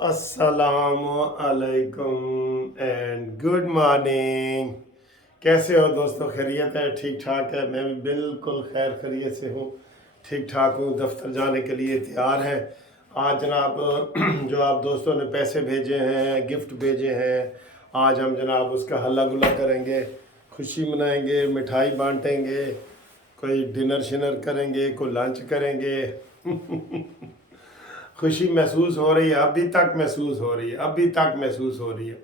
अस्सलाम अलैकुम and good morning. कैसे हो दोस्तों? खैरियत है? ठीक ठाक है? मैं भी बिल्कुल खैर खैरियत से हूँ, ठीक ठाक हूँ। दफ्तर जाने के लिए तैयार हैं। आज जनाब जो आप दोस्तों ने पैसे भेजे हैं, गिफ्ट भेजे हैं, आज हम जनाब उसका हल्ला गुल्ला करेंगे, खुशी मनाएंगे, मिठाई बांटेंगे, कोई डिनर शिनर करेंगे, कोई लंच करेंगे। खुशी महसूस हो रही है, अभी तक महसूस हो रही है, अभी तक महसूस हो रही है।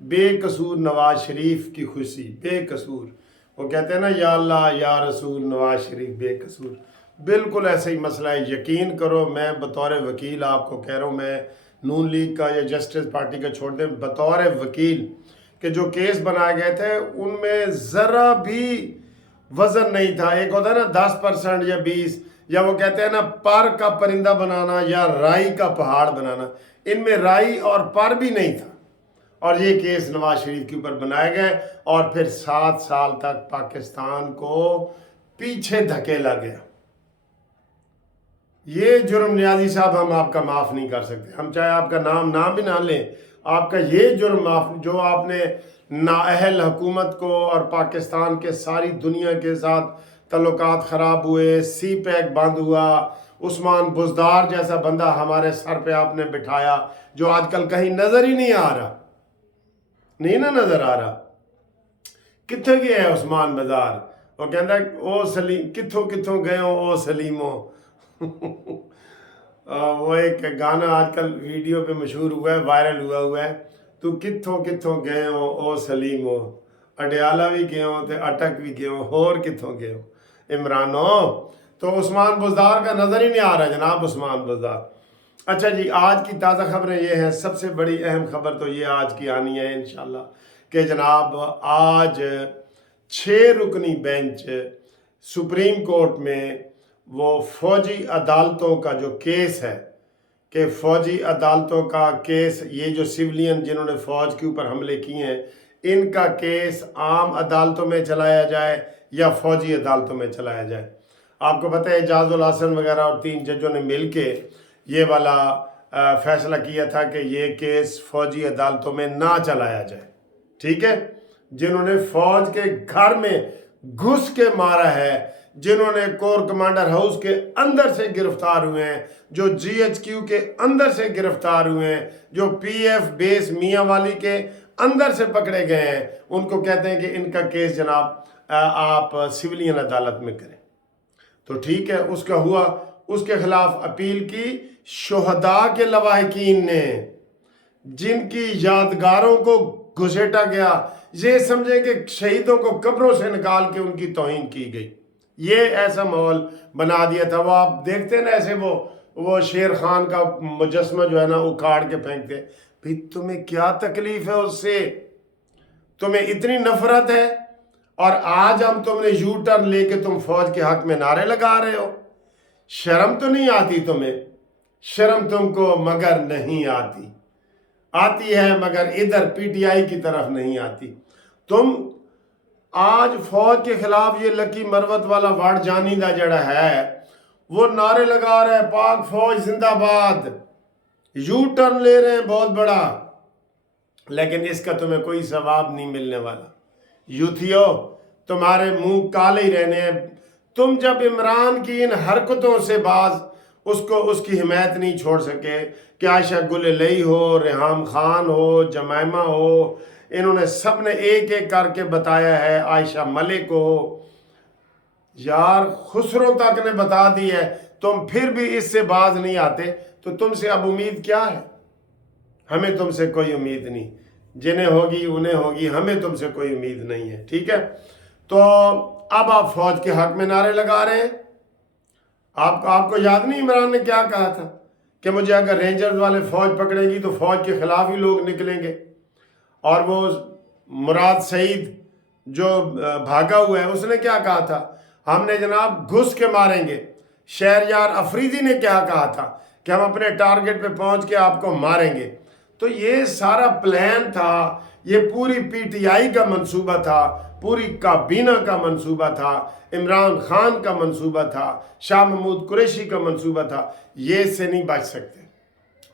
बेकसूर नवाज शरीफ की खुशी, बेकसूर। वो कहते हैं ना, या अल्लाह या रसूल नवाज शरीफ बेकसूर। बिल्कुल ऐसा ही मसला है। यकीन करो, मैं बतौर वकील आपको कह रहा हूँ, मैं नून लीग का या जस्टिस पार्टी का छोड़ दें, बतौर वकील के जो केस बनाए गए थे उनमें ज़रा भी वजन नहीं था। एक होता है ना 10% या 20, या वो कहते हैं ना पर का परिंदा बनाना या राई का पहाड़ बनाना, इनमें राई और पर भी नहीं था। और ये केस नवाज शरीफ के ऊपर बनाए गए और फिर 7 साल तक पाकिस्तान को पीछे धकेला गया। ये जुर्म न्याजी साहब हम आपका माफ़ नहीं कर सकते। हम चाहे आपका नाम भी ना लें, आपका ये जुर्म माफ, जो आपने नाअहल हुकूमत को और पाकिस्तान के सारी दुनिया के साथ तल्लुकात ख़राब हुए, सी पैक बंद हुआ, उस्मान बुज़दार जैसा बंदा हमारे सर पे आपने बिठाया जो आजकल कहीं नज़र ही नहीं आ रहा, नहीं ना नज़र आ रहा। कित्थे गया है उस्मान बाजार? वो कहता है ओ सलीम, कित्थों कित्थों गए हो ओ सलीमो। वो एक गाना आजकल वीडियो पे मशहूर हुआ है, वायरल हुआ है, तू कित्थों कित्थों गए हो ओ सलीमो, अडियाला भी गए हो ते अटक भी गए हो, होर कित्थों गए हो इमरानो। तो उस्मान बुज़दार का नज़र ही नहीं आ रहा जनाब, उस्मान बुज़दार। अच्छा जी, आज की ताज़ा खबरें ये हैं। सबसे बड़ी अहम खबर तो ये आज की आनी है इंशाल्लाह कि जनाब आज 6 रुकनी बेंच सुप्रीम कोर्ट में वो फ़ौजी अदालतों का जो केस है कि फ़ौजी अदालतों का केस, ये जो सिविलियन जिन्होंने फ़ौज के ऊपर हमले किए हैं, इनका केस आम अदालतों में चलाया जाए या फ़ौजी अदालतों में चलाया जाए। आपको पता है एजाजुल हसन वगैरह और 3 जजों ने मिल के ये वाला फैसला किया था कि ये केस फ़ौजी अदालतों में ना चलाया जाए। ठीक है, जिन्होंने फ़ौज के घर में घुस के मारा है, जिन्होंने कोर कमांडर हाउस के अंदर से गिरफ्तार हुए हैं, जो GHQ के अंदर से गिरफ्तार हुए हैं, जो PF बेस मियाँ वाली के अंदर से पकड़े गए हैं, उनको कहते हैं कि इनका केस जनाब आप सिविलियन अदालत में करें। तो ठीक है, उसका हुआ, उसके खिलाफ अपील की शुहदा के लवाहिकीन ने, जिनकी यादगारों को घुसेटा गया। ये समझे कि शहीदों को कब्रों से निकाल के उनकी तौहीन की गई। ये ऐसा माहौल बना दिया था। वो आप देखते ना, ऐसे वो शेर खान का मुजस्मा जो है ना उखाड़ के फेंकते। भाई तुम्हें क्या तकलीफ है उससे? तुम्हें इतनी नफरत है और आज हम तुमने यू टर्न लेके तुम फौज के हक में नारे लगा रहे हो। शर्म तो नहीं आती तुम्हें? शर्म तुमको मगर नहीं आती, आती है मगर इधर PTI की तरफ नहीं आती। तुम आज फौज के खिलाफ ये लकी मरवत वाला वार्ड जानी दा जड़ा है, वो नारे लगा रहे हैं पाक फौज जिंदाबाद, यू टर्न ले रहे हैं बहुत बड़ा, लेकिन इसका तुम्हें कोई सवाब नहीं मिलने वाला। यूथियो, तुम्हारे मुंह काले ही रहने हैं। तुम जब इमरान की इन हरकतों से बाज उसको उसकी हिमायत नहीं छोड़ सके कि आयशा गुल लई हो, रेहाम खान हो, जमाइमा हो, इन्होंने सब ने एक एक करके बताया है, आयशा मलिक हो, यार खुसरो तक ने बता दी है, तुम फिर भी इससे बाज नहीं आते। तो तुमसे अब उम्मीद क्या है? हमें तुमसे कोई उम्मीद नहीं, जिन्हें होगी उन्हें होगी, हमें तुमसे कोई उम्मीद नहीं है। ठीक है, तो अब आप फौज के हक में नारे लगा रहे हैं। आपको याद नहीं इमरान ने क्या कहा था कि मुझे अगर रेंजर्स वाले फौज पकड़ेगी तो फौज के खिलाफ ही लोग निकलेंगे। और वो मुराद सईद जो भागा हुआ है, उसने क्या कहा था? हमने जनाब घुस के मारेंगे। शहरयार अफरीदी ने क्या कहा था कि हम अपने टारगेट पे पहुंच के आपको मारेंगे। तो ये सारा प्लान था, ये पूरी PTI का मंसूबा था, पूरी काबीना का मंसूबा था, इमरान खान का मंसूबा था, शाह महमूद कुरैशी का मंसूबा था। ये से नहीं बच सकते।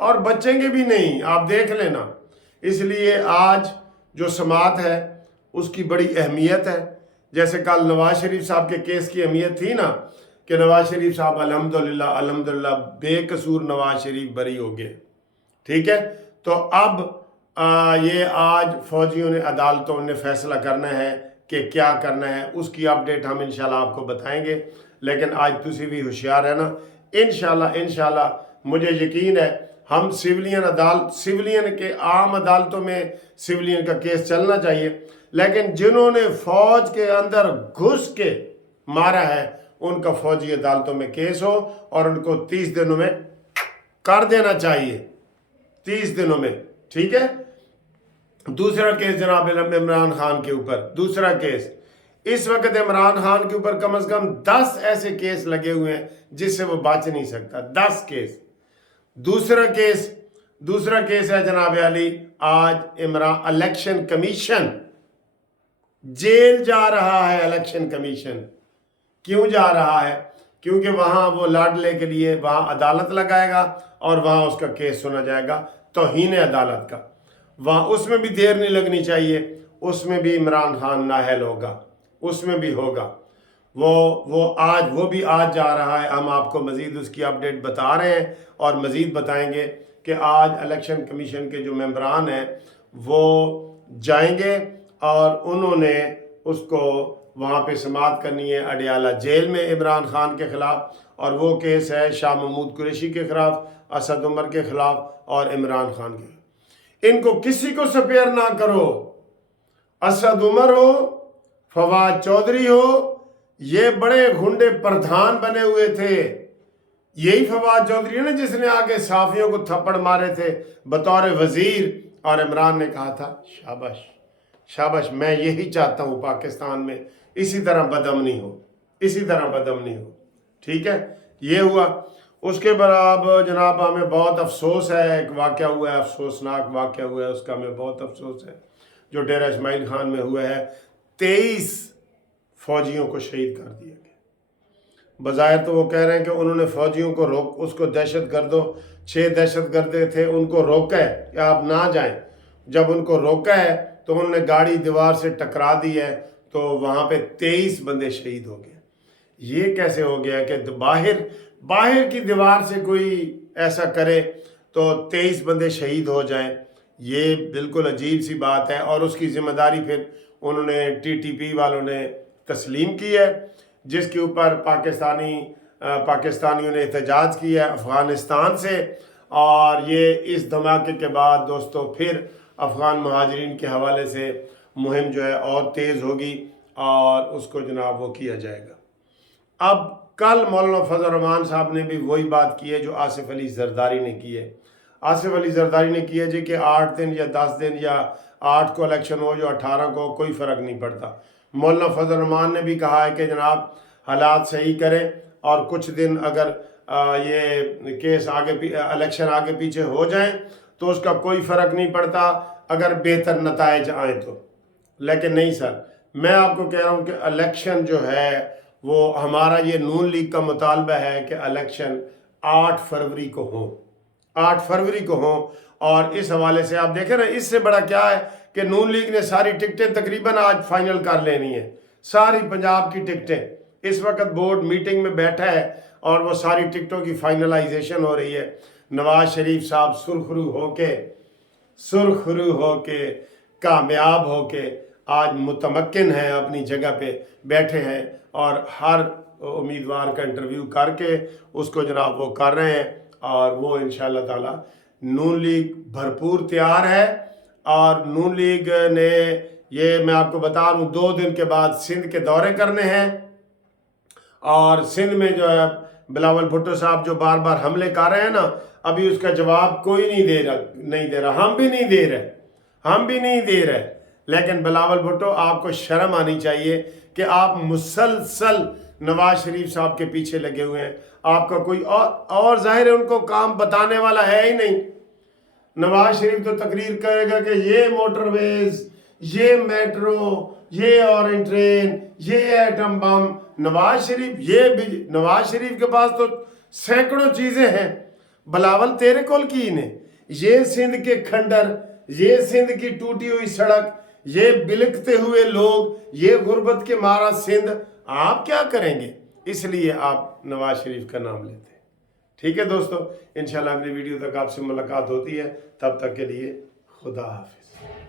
اور बचेंगे भी नहीं, आप देख लेना। इसलिए आज जो समात है उसकी बड़ी अहमियत है। जैसे कल नवाज शरीफ साहब के केस की अहमियत थी ना कि नवाज शरीफ साहब अल्हम्दुलिल्लाह अल्हम्दुलिल्लाह बेकसूर नवाज शरीफ बरी हो गए, ठीक है। तो अब ये आज फौजियों ने अदालतों ने फैसला करना है कि क्या करना है, उसकी अपडेट हम इंशाल्लाह आपको बताएंगे। लेकिन आज तुसी भी होशियार है ना, इंशाल्लाह मुझे यकीन है हम सिविलियन के आम अदालतों में सिविलियन का केस चलना चाहिए, लेकिन जिन्होंने फौज के अंदर घुस के मारा है उनका फौजी अदालतों में केस हो और उनको 30 दिनों में कर देना चाहिए, 30 दिनों में, ठीक है। दूसरा केस जनाब इमरान खान के ऊपर, दूसरा केस इस वक्त इमरान खान के ऊपर कम से कम 10 ऐसे केस लगे हुए हैं जिससे वो बच नहीं सकता, 10 केस। दूसरा केस है जनाब अली, आज इलेक्शन कमीशन जेल जा रहा है। इलेक्शन कमीशन क्यों जा रहा है? क्योंकि वहाँ वो लाडले के लिए वहाँ अदालत लगाएगा और वहाँ उसका केस सुना जाएगा तौहीन अदालत का। वहाँ उसमें भी देर नहीं लगनी चाहिए, उसमें भी इमरान खान नाअहल होगा, उसमें भी होगा। वो भी आज जा रहा है। हम आपको मज़ीद उसकी अपडेट बता रहे हैं और मज़ीद बताएंगे कि आज इलेक्शन कमीशन के जो मेंबरान हैं वो जाएंगे और उन्होंने उसको वहाँ पे समाअत करनी है अडियाला जेल में इमरान खान के ख़िलाफ़, और वो केस है शाह महमूद कुरैशी के ख़िलाफ़, असद उमर के ख़िलाफ़ और इमरान खान के। इनको किसी को स्पेयर ना करो, असद उमर हो, फवाद चौधरी हो, ये बड़े गुंडे प्रधान बने हुए थे। यही फवाद चौधरी है ना जिसने आके साफियों को थप्पड़ मारे थे बतौर वजीर, और इमरान ने कहा था शाबाश शाबाश, मैं यही चाहता हूँ पाकिस्तान में इसी तरह बदअमनी हो, ठीक है। ये हुआ। उसके बाद जनाब हमें बहुत अफसोस है, एक वाक़या हुआ है, अफसोसनाक वाक़या हुआ है, उसका हमें बहुत अफसोस है जो डेरा इस्माइल खान में हुआ है। 23 फौजियों को शहीद कर दिया गया। बज़ाहिर तो वो कह रहे हैं कि उन्होंने फौजियों को उसको दहशतगर्दों 6 दहशतगर्द थे, उनको रोका है कि आप ना जाएं। जब उनको रोका है तो उन्होंने गाड़ी दीवार से टकरा दी है, तो वहाँ पे 23 बंदे शहीद हो गए। ये कैसे हो गया कि बाहर की दीवार से कोई ऐसा करे तो 23 बंदे शहीद हो जाएं? ये बिल्कुल अजीब सी बात है। और उसकी ज़िम्मेदारी फिर उन्होंने TTP वालों ने तस्लीम की है, जिसके ऊपर पाकिस्तानियों ने एहतजाज किया है अफ़गानिस्तान से। और ये इस धमाके के बाद दोस्तों फिर अफ़गान महाजरीन के हवाले से मुहिम जो है और तेज़ होगी और उसको जनाब वो किया जाएगा। अब कल मौलाना फजल रहमान साहब ने भी वही बात की है जो आसिफ अली जरदारी ने की है। आसिफ अली जरदारी ने किया जी कि 8 दिन या 10 दिन या 8 को इलेक्शन हो जो 18 को, कोई फ़र्क नहीं पड़ता। मौलाना फजल रहमान ने भी कहा है कि जनाब हालात सही करें और कुछ दिन अगर ये केस इलेक्शन आगे पीछे हो जाएं तो उसका कोई फ़र्क नहीं पड़ता अगर बेहतर नताइज आए तो। लेकिन नहीं सर, मैं आपको कह रहा हूँ कि इलेक्शन जो है वो हमारा ये नून लीग का मुतालबा है कि इलेक्शन 8 फरवरी को हो, 8 फरवरी को हो। और इस हवाले से आप देखें ना, इससे बड़ा क्या है कि नून लीग ने सारी टिकटें तकरीबन आज फाइनल कर लेनी है, सारी पंजाब की टिकटें। इस वक्त बोर्ड मीटिंग में बैठा है और वो सारी टिकटों की फाइनलाइजेशन हो रही है। नवाज शरीफ साहब सुरखरू होके कामयाब होके आज मुतमक्किन हैं, अपनी जगह पे बैठे हैं और हर उम्मीदवार का इंटरव्यू करके उसको जनाब वो कर रहे हैं। और वो इंशाअल्लाह ताला नून लीग भरपूर तैयार है। और नून लीग ने ये मैं आपको बता दूँ 2 दिन के बाद सिंध के दौरे करने हैं। और सिंध में जो है बिलावल भुट्टो साहब जो बार बार हमले कर रहे हैं ना, अभी उसका जवाब कोई नहीं दे रहा, हम भी नहीं दे रहे। लेकिन बिलावल भुट्टो आपको शर्म आनी चाहिए कि आप मुसलसल नवाज शरीफ साहब के पीछे लगे हुए हैं। आपका कोई और जाहिर है उनको काम बताने वाला है ही नहीं। नवाज शरीफ तो तकरीर करेगा कि ये मोटरवेज, ये मेट्रो, ये ऑरेंज ट्रेन, ये एटम बम। नवाज शरीफ के पास तो सैकड़ों चीज़ें हैं। بلاول تیرے کول کی نے، یہ سندھ کے کھنڈر، یہ سندھ کی ٹوٹی ہوئی سڑک، یہ بلکتے ہوئے لوگ، یہ غربت کے مارا سندھ، آپ کیا کریں گے؟ اس لیے آپ نواز شریف کا نام لیتے ہیں۔ ٹھیک ہے دوستو، انشاءاللہ اگلی ویڈیو تک آپ سے ملاقات ہوتی ہے، تب تک کے لیے خدا حافظ۔